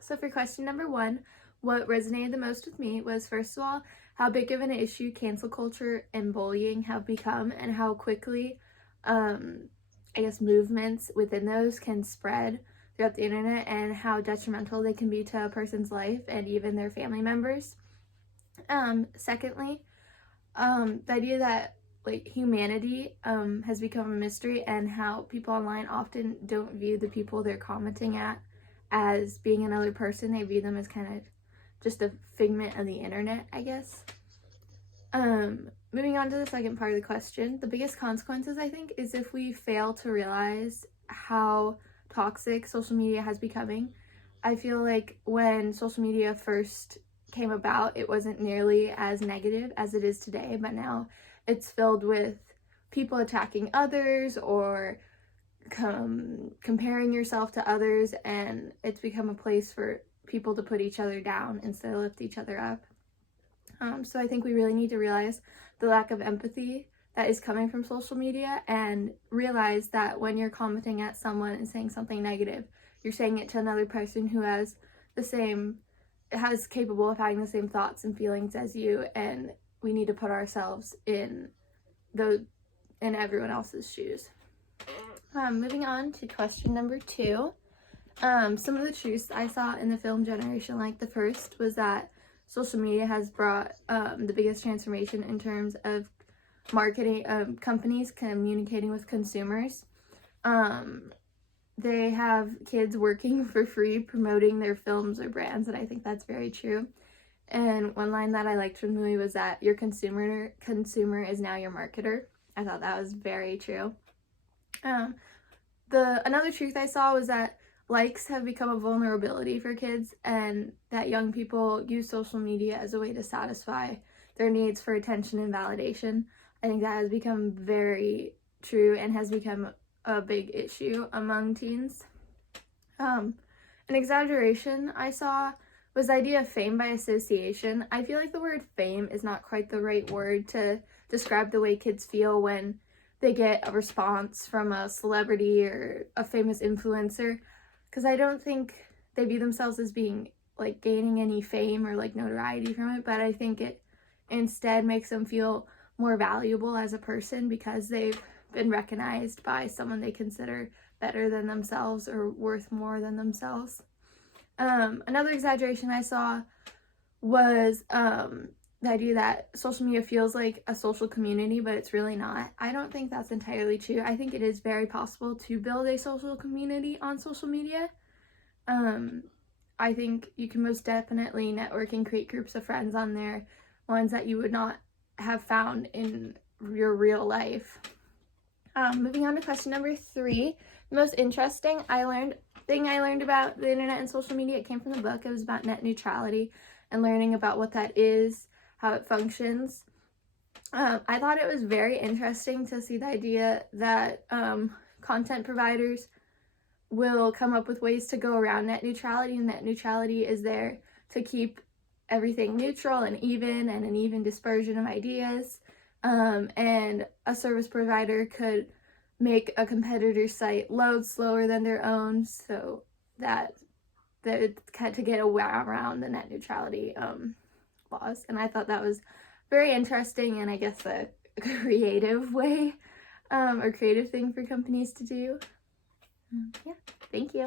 So for question number 1, what resonated the most with me was, first of all, how big of an issue cancel culture and bullying have become, and how quickly, movements within those can spread throughout the internet, and how detrimental they can be to a person's life and even their family members. Secondly, the idea that humanity has become a mystery, and how people online often don't view the people they're commenting at as being another person. They view them as kind of just a figment of the internet, I guess. Moving on to the second part of the question, the biggest consequences, I think, is if we fail to realize how toxic social media has becoming. I feel like when social media first came about, it wasn't nearly as negative as it is today, but now it's filled with people attacking others or comparing yourself to others, and it's become a place for people to put each other down instead of lift each other up. So I think we really need to realize the lack of empathy that is coming from social media, and realize that when you're commenting at someone and saying something negative, you're saying it to another person who is capable of having the same thoughts and feelings as you, and we need to put ourselves in everyone else's shoes. Moving on to question number 2. Some of the truths I saw in the film Generation Like the First was that social media has brought the biggest transformation in terms of marketing, companies communicating with consumers. They have kids working for free promoting their films or brands, and I think that's very true. And one line that I liked from the movie was that your consumer is now your marketer. I thought that was very true. Another truth I saw was that likes have become a vulnerability for kids, and that young people use social media as a way to satisfy their needs for attention and validation. I think that has become very true and has become a big issue among teens. An exaggeration I saw was the idea of fame by association. I feel like the word fame is not quite the right word to describe the way kids feel when they get a response from a celebrity or a famous influencer, because I don't think they view themselves as being gaining any fame or notoriety from it, but I think it instead makes them feel more valuable as a person because they've been recognized by someone they consider better than themselves or worth more than themselves. Another exaggeration I saw was the idea that social media feels like a social community, but it's really not. I don't think that's entirely true. I think it is very possible to build a social community on social media. I think you can most definitely network and create groups of friends on there, ones that you would not have found in your real life. Moving on to question number 3, the most interesting thing I learned about the internet and social media, it came from the book. It was about net neutrality and learning about what that is, how it functions. I thought it was very interesting to see the idea that content providers will come up with ways to go around net neutrality, and net neutrality is there to keep everything neutral and an even dispersion of ideas. And a service provider could make a competitor's site load slower than their own, so that to get around the net neutrality laws. And I thought that was very interesting, and I guess a creative way or creative thing for companies to do. Yeah, thank you.